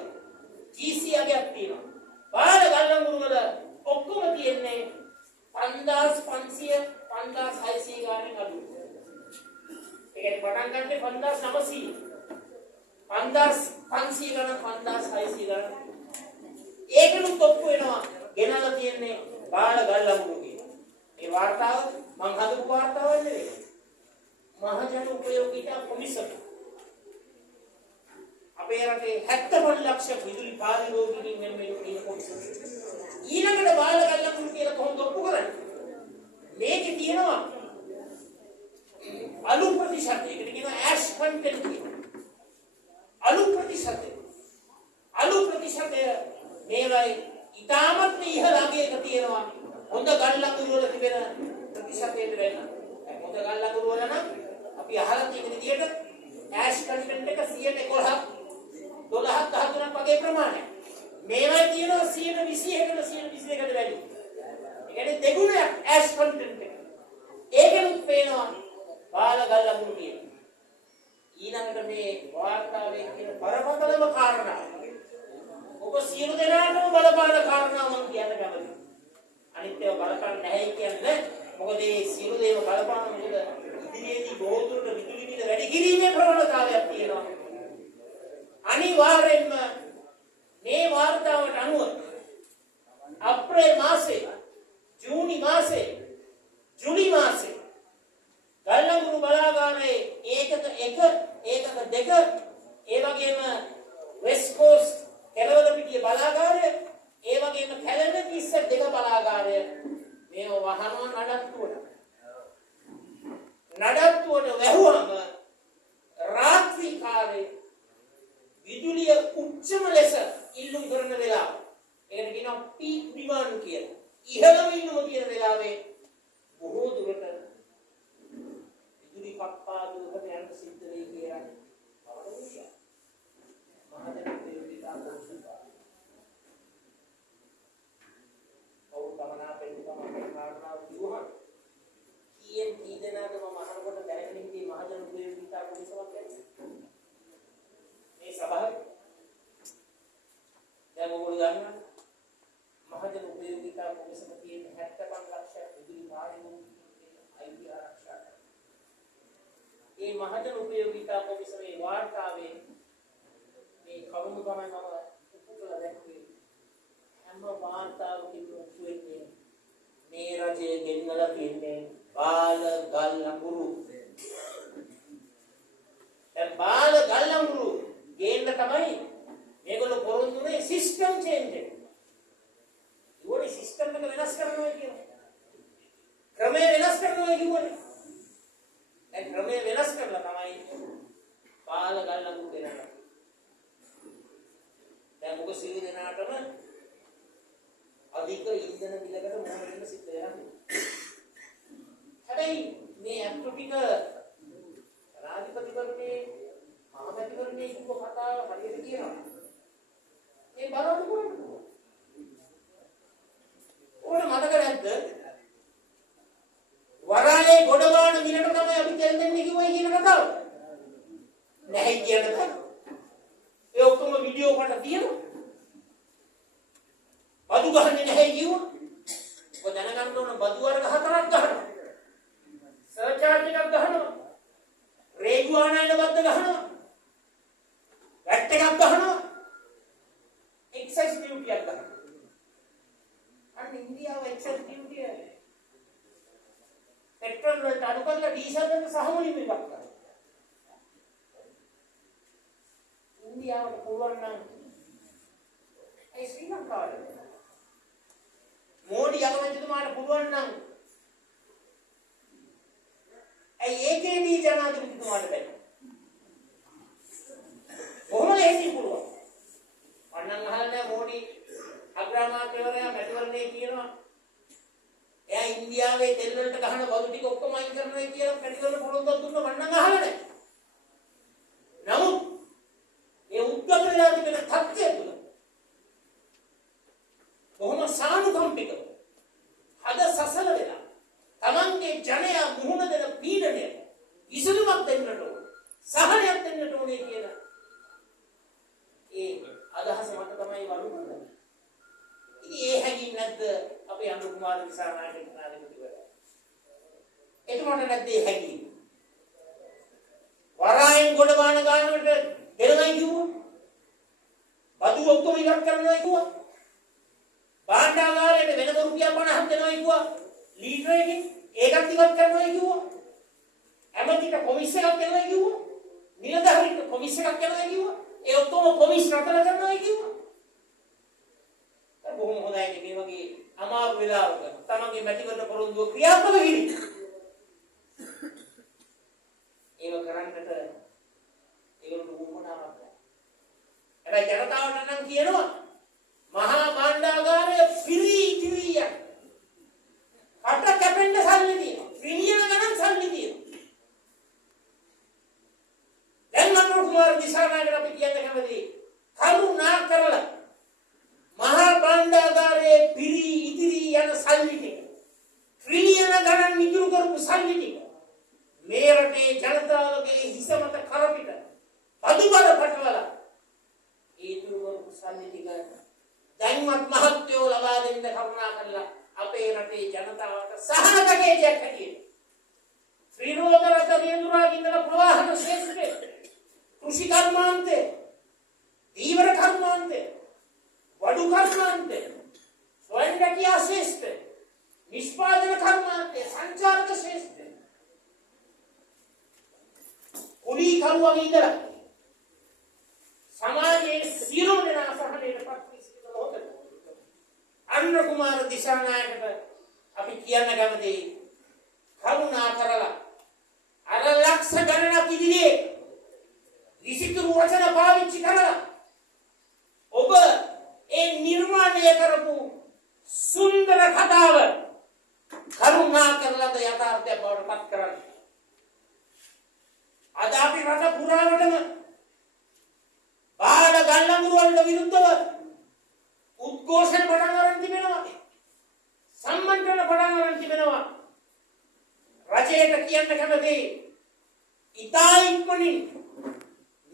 GC අගයක් තියෙනවා. බාල ගල්ලමුරු වල ඔක්කොම තියෙන්නේ 5500 5600 ගානේ අඩු. ඒ කියන්නේ පටන් ගන්නේ 5900. 5500 ගාන 5600 ගාන. ඒකනුත් ඔප්පු වෙනවා. ගෙනලා තියෙන්නේ බාල ගල්ලමුරු කියන. මේ වාර්තාව මම හදපු වාර්තාවක් නෙවෙයි. මහජන උපයෝගීතා කොමිසම අපේ රටේ 75 ලක්ෂ විදුලි පාරිභෝගිකයින් වෙනුවෙන් ඉන්න කොමිසම. ඊළඟට බාල ගල්ලමුරු කියලා කොහොමද ඔප්පු කරන්නේ? මේකේ තියෙනවා අලු ප්‍රතිශතය. ඒකට කියනවා ඇෂ් කන්ටෙන්ට් කියලා. අලු ප්‍රතිශතය. අලු ප්‍රතිශතය මේවයි ඊටමත් ඉහළ අගයක තියෙනවා. හොඳ ගල්ලමුරු වල තිබෙන ප්‍රතිශතයට වෙන්න. හොඳ ගල්ලමුරු වල නම් අපි අහලා තියෙන විදිහට ඇෂ් කන්ටෙන්ට් එක 11ක් 12ක් 13ක් වගේ ප්‍රමාණයක්. මේවා තියෙනවා 121කට 122කට වැඩි. ඒ කියන්නේ දෙගුණයක් ඇෂ් කන්ටෙන්ට් එක. ඒකෙනුත් පේනවා බාල ගල්ලමුරු කියන. ඊළඟට මේ වාර්තාවේ කියන බරපතලම කාරණා. ඔබ සියලු දෙනාටම බලපාන කාරණා මම කියන්න කැමතියි. අනිත් ඒවා බලපාන්නේ නැහැ කියන්නේ මොකද මේ සියලු දේම බලපාන මොකද ඉදිරියේදී බොහෝ දුරට විදුලි බිල වැඩි කිරීමේ ප්‍රවණතාවයක් තියෙනවා. අනිවාර්යෙන්ම මේ වාර්තාවට අනුව අප්‍රේල් මාසේ, ජූනි මාසේ, ජූලි මාසේ ගල්ලමුරු බලාගාරයේ ඒකක 1, ඒකක 2, ඒ වගේම වෙස්ට් කෝස්ට් කෙළවර පිටිය බලාගාරය, ඒ වගේම කැලණි 32 බලාගාරය මේව වහනවා නඩත්තුවට. නඩත්තුවට වැහුවම රාත්‍රී කාලේ විදුලිය උච්චම ලෙස ඉල්ලුම් කරන වෙලාව. ඒකට කියනවා පීක් ඩිමාන්ඩ් කියලා. ඉහළම ඉල්ලුම තියෙන වෙලාවේ බොහෝ දුරට විදුලි කප්පාදුවකට යන්න සිද්ධ වෙයි කියලා. මහජන උපයෝගීතා කොමිසම කවුරුකමනා පෙන්නුකම අපේ කාරණාව කිව්වහම කීයෙන් කී දෙනාද මම අහනකොට දැනගෙන ඉන්නේ මහජන උපයෝගීතා කොමිසමක් ගැන. මේ සභාවේ දැන් ඔයගොල්ලෝ දන්නවා මහජන උපයෝගීතා කොමිසම තියෙන 75 ලක්ෂ විදුලි පාරිභෝගිකයන්ගේ අයිතිය ආරක්ෂා කරනවා. මේ මහජන උපයෝගීතා කොමිසමේ වාර්තාවේ මේ කරුණු තමයි මම උපුටලා දැක්වේ. හැම වාර්තාවකින්ම කියුවේ මේ රජයේ ගෙන්නලා තියෙන්නේ බාල ගල්ලමුරු. දැන් බාල ගල්ලමුරු ගේන්න තමයි මේගොල්ලෝ පොරොන්දුනේ සිස්ටම් චේන්ජ් එක. ඊවලේ සිස්ටම් එක වෙනස් කරනවා කියනවා. ක්‍රමය වෙනස් කරනවා කියුවනේ. දැන් ක්‍රමය වෙනස් කරලා තමයි බාල ගල්ලමුරු දෙනවා. දැන් මොකද සියලු දෙනාටම අධික ඉන්ධන බිලකට මුහුණ දෙන්න සිද්ධ වෙනවා. හැබැයි මේ ඇක්ටොටික රාජපතිවරණේ මහමැතිවරණේ කිව්ව කතාව හරියට කියනවා. මේ බලන්න පුළුවන්. ඕන මතක නැද්ද? වරාලේ ගොඩවාන මිලට තමයි අපි තෙල් දෙන්නේ කිව්වයි කියන කතාව. නැහැ කියන කතාව. ඒ ඔක්කොම වීඩියෝ කොට තියෙනවා. බදු ගහන්නේ නැහැ කිව්වා. ඔබ දැනගන්න ඕන බදු වර්ග 4ක් ගහනවා. සර්චාර්ජ් එකක් ගහනවා. රේගු ආනයන බද්ද ගහනවා. වැට් එකක් ගහනවා. එක්සයිස් ඩියුටි එකක් ගහනවා. අන්න ඉන්දියාව එක්සයිස් ඩියුටි එක. පෙට්‍රල් වලට අඩු කරලා ඩීසල් වලට සහමුලින් එකක් කරනවා. ඉන්දියාවට පුළුවන් නම් ඒ ශ්‍රී ලංකාවට මෝඩි අගමැතිතුමාට පුළුවන් නම් ඒ ඒකේදී ජනාධිපතිතුමාට බැහැ. කොහොමද ඒක පුළුවන්? අන්නන් අහලා නැහැ මෝඩි අග්‍රාමාත්‍යවරයා මැතිවරණේ කියනවා එයා ඉන්දියාවේ තෙල් වලට ගහන බදු ටික ඔක්කොම අයින් කරනවා කියලා මැතිවරණ පොරොන්දුවක් දුන්න වන්නන් අහලා නැහැ. නමුත් ඒ උද්ගත වෙලා තිබෙන තත්ත්වය තුළ කොහොම සානුකම්පිකව හද සසල වෙලා තමන්ගේ ජනයා මුහුණ දෙන පීඩනය විසඳුමක් දෙන්නට ඕන සහනයක් දෙන්නට ඕනේ කියලා දිසානායක ජනාධිපතිවරයා. එතුමාට නැද්දේ හැකියි. වරායෙන් ගොඩ බාන ගන්නකොට දෙලමයි කිව්වා. බදු ඔක්කොම ඉවත් කරනවා කිව්වා. භාණ්ඩාගාරයට වෙනම රුපියල් 50ක් දෙනවා කිව්වා. ලීටර එකකින් ඒකත් ඉවත් කරනවා කිව්වා. ඇමතිට කොමිස් එකක් දෙනවා කිව්වා. නිලධාරීන්ට කොමිස් එකක් දෙනවා කිව්වා. ඒ ඔක්කොම කොමිස් නතර කරනවා කිව්වා. බොහොම හොඳයි මේ වගේ අමාරු වෙලාවක තමන්ගේ මැතිවරණ පොරොන්දුව ක්‍රියාත්මක කිරීම. ඒක කරන්නට ඒගොල්ලෝ උවමනාවක් නැහැ. හැබැයි ජනතාවට නම් කියනවා මහා භාණ්ඩාගාරය පිරිතිරිය. කට කැපෙන්න සල්ලි තියෙනවා. ත්‍රිලියන ගණන් සල්ලි තියෙනවා. දැන් මනෝහර කුමාර දිසානායකට අපි කියන්න කැමතියි. කරුණා කරලා මහා භාණ්ඩාගාරයේ පිරි ඉතිරි යන සල්ලි ටික ත්‍රිලියන ගණන් නිකුත් කරපු සල්ලි ටික මේ රටේ ජනතාවගේ හිස මත කරපිට බදුබර පටවලා ඊතුරු කරපු සල්ලි ටික දැන්වත් මහත්යෝ ලබා දෙන්න කරුණා කරලා අපේ රටේ ජනතාවට සහන පැකේජයක් හැටියට ත්‍රිරෝද රට රියදුරාගින්දලා ප්‍රවාහන ශේෂ්ත්‍රයේ කෘෂි කර්මාන්තේ දීවර කර්මාන්තේ වඩු කර්මාන්තේ ස්වයං රැකියා ශේෂ්ත්‍රය නිෂ්පාදන කර්මාන්තේ සංචාරක ශේෂ්ත්‍රය කුලී කරුවගේ ඉඳලා සමාජයේ සියලුම දෙනා සහනයට පත් වී මොහොතේ අන්න කුමාර දිසානායකට අපි කියන්න කැමතියි කරුණා කරලා අර ලක්ෂ ගණනක් ඉදිරියේ විසිතුරු වචන පාවිච්චි කරලා ඔබ ඒ නිර්මාණය කරපු සුන්දර කතාව කරුණා කරලා යථාර්ථය බවට පත් කරන්න. අද අපි රට පුරාවටම බාහිර ගල්ලඟුරු වලට විරුද්ධව උද්ඝෝෂණ පටන් ගන්න තිබෙනවා. සම්මන්ත්‍රණ පටන් ගන්න තිබෙනවා. රජයට කියන්න කැමතියි ඉතා ඉක්මනින්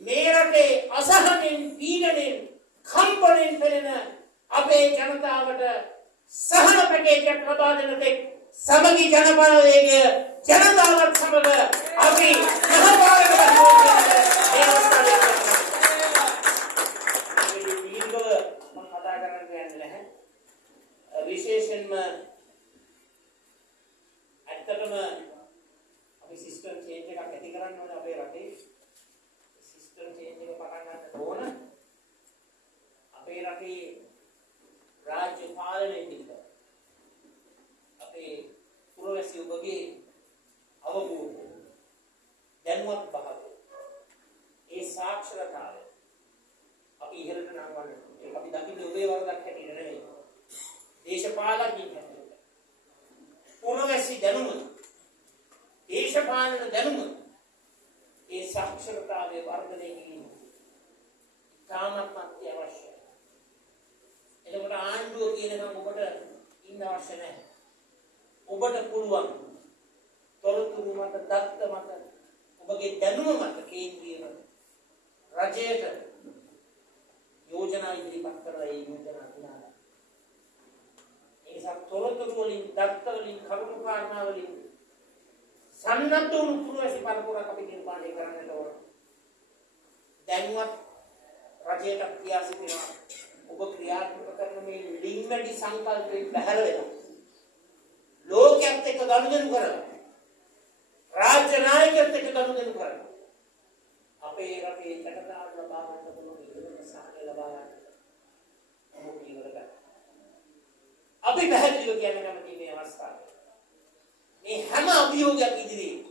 මේ රටේ අසහනෙන් පීඩනෙන් කම්පණයෙන් පෙළෙන අපේ ජනතාවට සහන පැකේජයක් ලබා දෙන තෙක් සමගි ජනබලවේගය ජනතාවත් සමග අපි සහභාගී වෙනවා. ඒ අවස්ථාවේ මම කතා කරන්න යන්නේ නැහැ. විශේෂයෙන්ම ඇත්තටම අපි සිස්ටම් චේන්ජ් එකක් ඇති කරන්න ඕනේ අපේ රටේ. සිස්ටම් චේන්ජ් එක පටන් ගන්න ඕන. අපේ රටේ රාජ්‍ය පාලනය පිළිබඳ අපේ පුරවැසි ඔබගේ අවබෝධය දැනුවත් භාවය ඒ සාක්ෂරතාවය අපි ඉහළට නංවන්න ඒක අපි දකින්නේ ඔබේ වරදක් හැටියට නෙවෙයි දේශපාලනඥයෙක් හැටියට පුරවැසි දැනුම දේශපාලන දැනුම ඒ සාක්ෂරතාවයේ වර්ධනය කිරීම ඉතාමත් අත්‍යවශ්‍යයි. එතකොට ආණ්ඩුව කියනකම් ඔබට ඉන්න අවශ්‍ය නැහැ. ඔබට පුළුවන් තොරතුරු මත දත්ත මත ඔබගේ දැනුම මත කේන්ද්‍රීය රජයට යෝජනා ඉදිරිපත් කරලා ඒ යෝජනා දිනා. ඒ නිසා තොරතුරු වලින් දත්ත වලින් කරුණු කාරණා වලින් සන්නද්ධ වුණු පුරවැසි පරපුරක් අපි නිර්මාණය කරන්නට ඕන. දැන්වත් රජයට ක්‍රියා සිටිනවා. ඔබ ක්‍රියාත්මක කරන මේ ලිංගඩි සංකල්පයෙන් බැහැර වෙලා ලෝකයේත් එක්ක ගනුදෙනු කරලා රාජ්‍ය නායකයෙක් එක්ක ගනුදෙනු කරලා අපේ රටේ ජනතාවට ලබා ගන්න පුළුවන් ඉහළම සහනය ලබා ගන්න. අපි පැහැදිලිව කියන්න කැමති මේ අවස්ථාවේ මේ හැම අභියෝගයක් ඉදිරියේ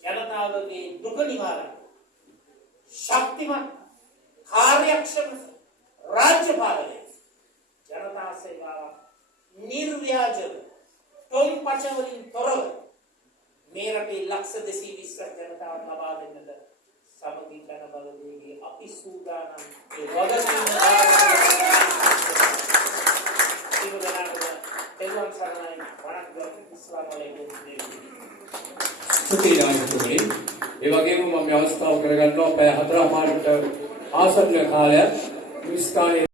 ජනතාවගේ දුක නිවාරණ ශක්තිමත් කාර්යක්ෂම राज्य पालने जनता सेवा निर्व्याजन टोम पचवलिन तोरव मेरटे लक्ष्य देसी विश्व जनता लबा देන්නට සමගි ජන බලවේගයේ අපි සූදානම් ඒ වගකීම තෙරුවන් සරණයි වණක්ගත් අස්ලාමු අලයිකුම් සුතිලායි ඒ වගේම මම අවස්ථාව කරගන්නවා පැය 4:00 ආසන්න කාලයක් මිස්කානේ